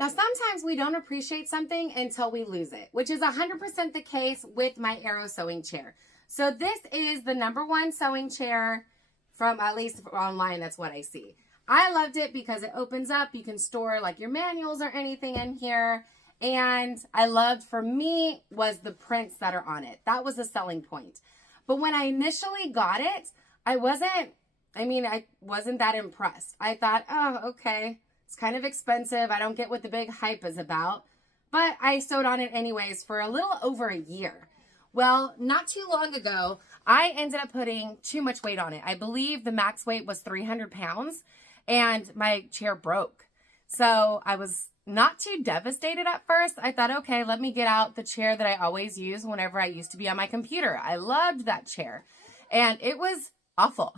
Now, sometimes we don't appreciate something until we lose it, which is 100% the case with my Aero sewing chair. So this is the #1 sewing chair from, at least online, that's what I see. I loved it because it opens up. You can store like your manuals or anything in here. And I loved, for me, was the prints that are on it. That was the selling point. But when I initially got it, I wasn't that impressed. I thought, oh, okay, it's kind of expensive. I don't get what the big hype is about. But I sewed on it anyways for a little over a year. Well, not too long ago, I ended up putting too much weight on it. I believe the max weight was 300 pounds and my chair broke. So I was not too devastated at first. I thought, okay, let me get out the chair that I always use whenever I used to be on my computer. I loved that chair. And it was awful.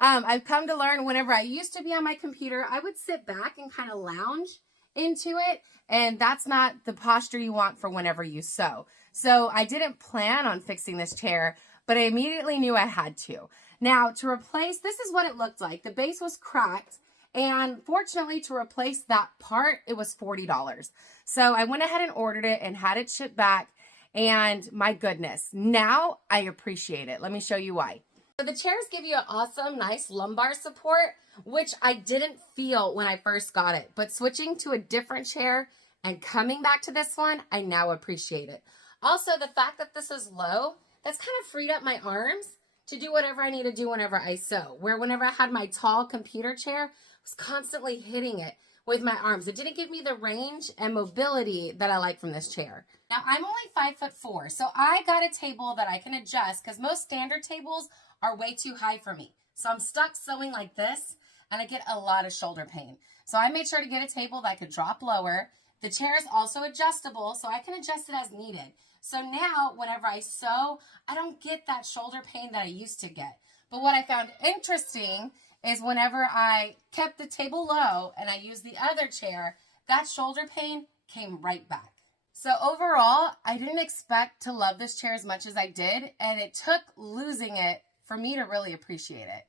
I've come to learn whenever I used to be on my computer, I would sit back and kind of lounge into it. And that's not the posture you want for whenever you sew. So I didn't plan on fixing this chair, but I immediately knew I had to. Now, to replace, this is what it looked like. The base was cracked. And fortunately, to replace that part, it was $40. So I went ahead and ordered it and had it shipped back. And my goodness, now I appreciate it. Let me show you why. So the chairs give you an awesome, nice lumbar support, which I didn't feel when I first got it. But switching to a different chair and coming back to this one, I now appreciate it. Also, the fact that this is low, that's kind of freed up my arms to do whatever I need to do whenever I sew. Where whenever I had my tall computer chair, I was constantly hitting it with my arms. It didn't give me the range and mobility that I like from this chair. Now, I'm only 5'4", so I got a table that I can adjust because most standard tables are way too high for me. So I'm stuck sewing like this, and I get a lot of shoulder pain. So I made sure to get a table that could drop lower. The chair is also adjustable, so I can adjust it as needed. So now, whenever I sew, I don't get that shoulder pain that I used to get. But what I found interesting is whenever I kept the table low and I used the other chair, that shoulder pain came right back. So overall, I didn't expect to love this chair as much as I did, and it took losing it for me to really appreciate it.